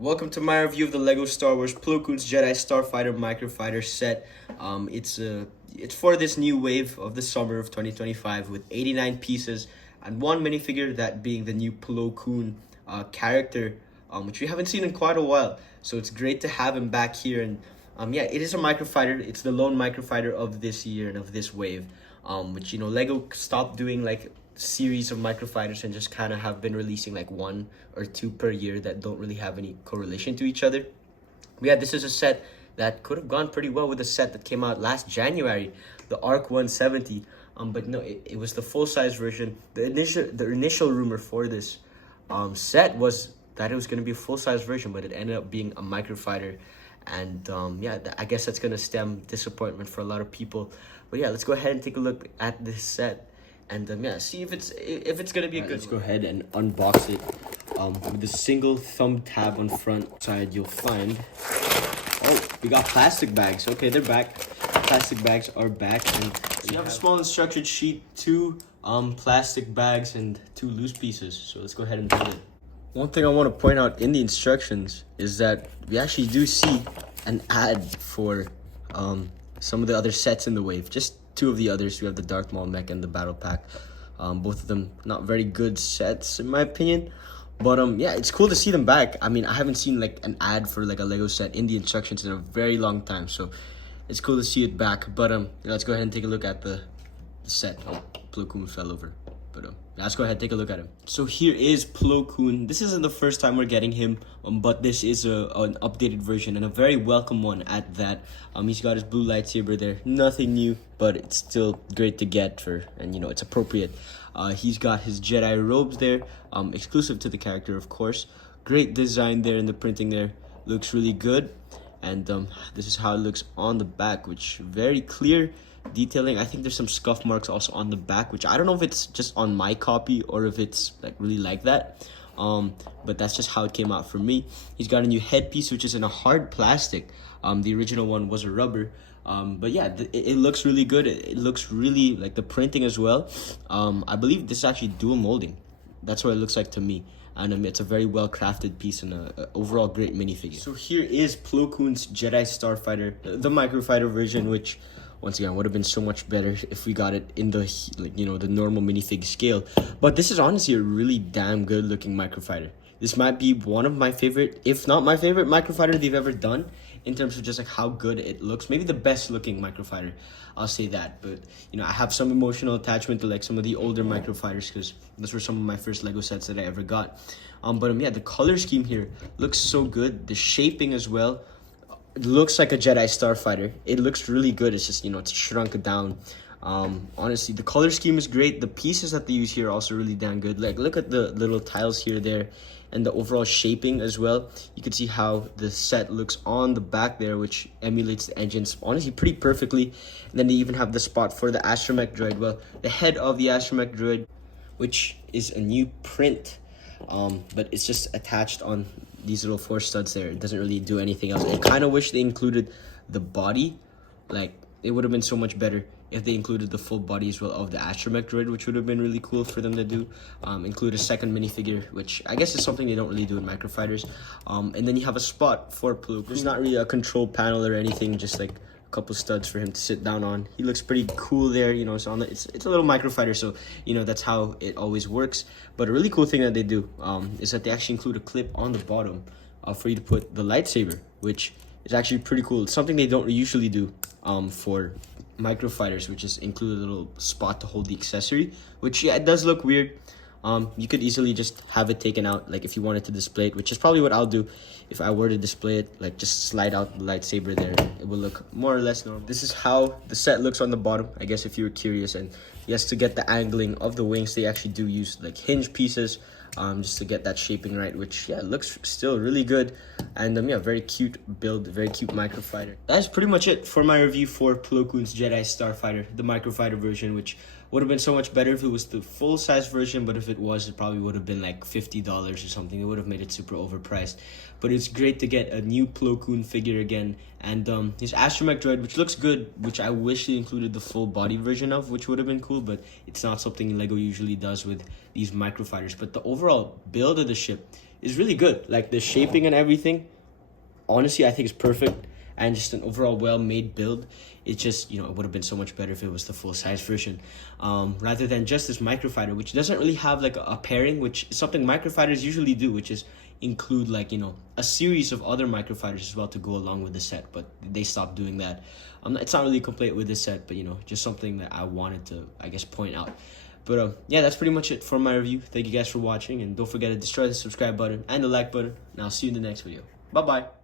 Welcome to my review of the Lego Star Wars Plo Koon's Jedi Starfighter Microfighter set. It's for this new wave of the summer of 2025 with 89 pieces and one minifigure, that being the new Plo Koon character, which we haven't seen in quite a while. So it's great to have him back here. And yeah, it is a microfighter. It's the lone microfighter of this year and of this wave. Which Lego stopped doing like series of microfighters and just kind of have been releasing like one or two per year that don't really have any correlation to each other. But yeah, this is a set that could have gone pretty well with a set that came out last January, the ARC 170. But no, it was the full-size version. The initial rumor for this set was that it was going to be a full-size version, but it ended up being a microfighter. And yeah, I guess that's going to stem disappointment for a lot of people. But yeah, let's go ahead and take a look at this set. And yeah, see if it's gonna be a good. Let's go ahead and unbox it. With the single thumb tab on front side, you'll find. Oh, we got plastic bags. Okay, they're back. Plastic bags are back, and you have a small instruction sheet, two plastic bags, and two loose pieces. So let's go ahead and do it. One thing I want to point out in the instructions is that we actually do see an ad for some of the other sets in the wave. Just two of the others. We have the Darth Maul mech and the battle pack. Both of them not very good sets in my opinion, but yeah, it's cool to see them back. I mean, I haven't seen like an ad for like a Lego set in the instructions in a very long time, so it's cool to see it back. But let's go ahead and take a look at the set. Oh, Plo Koon fell over. But let's go ahead and take a look at him. So here is Plo Koon. This isn't the first time we're getting him, but this is an updated version and a very welcome one at that. He's got his blue lightsaber there. Nothing new, but it's still great to get for, and it's appropriate. He's got his Jedi robes there, exclusive to the character, of course. Great design there, and the printing there looks really good. And this is how it looks on the back, which very clear detailing. I think there's some scuff marks also on the back, which I don't know if it's just on my copy or if it's like really like that. But that's just how it came out for me. He's got a new headpiece, which is in a hard plastic. The original one was a rubber. But yeah, it looks really good. It looks really like the printing as well. I believe this is actually dual molding. That's what it looks like to me. And it's a very well crafted piece and a overall great minifigure. So here is Plo Koon's Jedi Starfighter, the microfighter version, which once again would have been so much better if we got it in the the normal minifig scale. But this is honestly a really damn good looking microfighter. This might be one of my favorite, if not my favorite microfighter they've ever done, in terms of just like how good it looks. Maybe the best looking microfighter, I'll say that. But I have some emotional attachment to like some of the older microfighters because those were some of my first Lego sets that I ever got. But yeah, the color scheme here looks so good. The shaping as well. It looks like a Jedi Starfighter. It looks really good. It's just it's shrunk down. Honestly, the color scheme is great. The pieces that they use here are also really damn good. Like, look at the little tiles here, there, and the overall shaping as well. You can see how the set looks on the back there, which emulates the engines honestly pretty perfectly. And then they even have the spot for the astromech droid. Well, the head of the astromech droid, which is a new print, but it's just attached on these little 4 studs there. It doesn't really do anything else. I kind of wish they included the body. Like, it would have been so much better if they included the full body as well of the astromech droid, which would have been really cool for them to do. Include a second minifigure, which I guess is something they don't really do in microfighters. And then you have a spot for Plo Koon. There's not really a control panel or anything, just like a couple studs for him to sit down on. He looks pretty cool there. It's on it's a little microfighter, so that's how it always works. But a really cool thing that they do is that they actually include a clip on the bottom for you to put the lightsaber, which is actually pretty cool. It's something they don't usually do for microfighters, which is include a little spot to hold the accessory, which yeah, it does look weird. You could easily just have it taken out, like if you wanted to display it, which is probably what I'll do if I were to display it. Like, just slide out the lightsaber there. It will look more or less normal. This is how the set looks on the bottom, I guess, if you were curious. And yes, to get the angling of the wings, they actually do use like hinge pieces just to get that shaping right, which yeah, looks still really good. And yeah, very cute build, very cute microfighter. That's pretty much it for my review for Plo Koon's Jedi Starfighter, the microfighter version, which would have been so much better if it was the full-size version, but if it was, it probably would have been like $50 or something. It would have made it super overpriced. But it's great to get a new Plo Koon figure again, and his astromech droid, which looks good, which I wish they included the full body version of, which would have been cool, but it's not something Lego usually does with these microfighters. But the overall build of the ship is really good. Like the shaping and everything, honestly, I think it's perfect. And just an overall well-made build. It's just, it would have been so much better if it was the full-size version, rather than just this microfighter, which doesn't really have like a pairing, which is something microfighters usually do, which is include like a series of other microfighters as well to go along with the set. But they stopped doing that. It's not really complete with this set, but just something that I wanted to, I guess, point out. But yeah, that's pretty much it for my review. Thank you guys for watching, and don't forget to destroy the subscribe button and the like button. And I'll see you in the next video. Bye bye.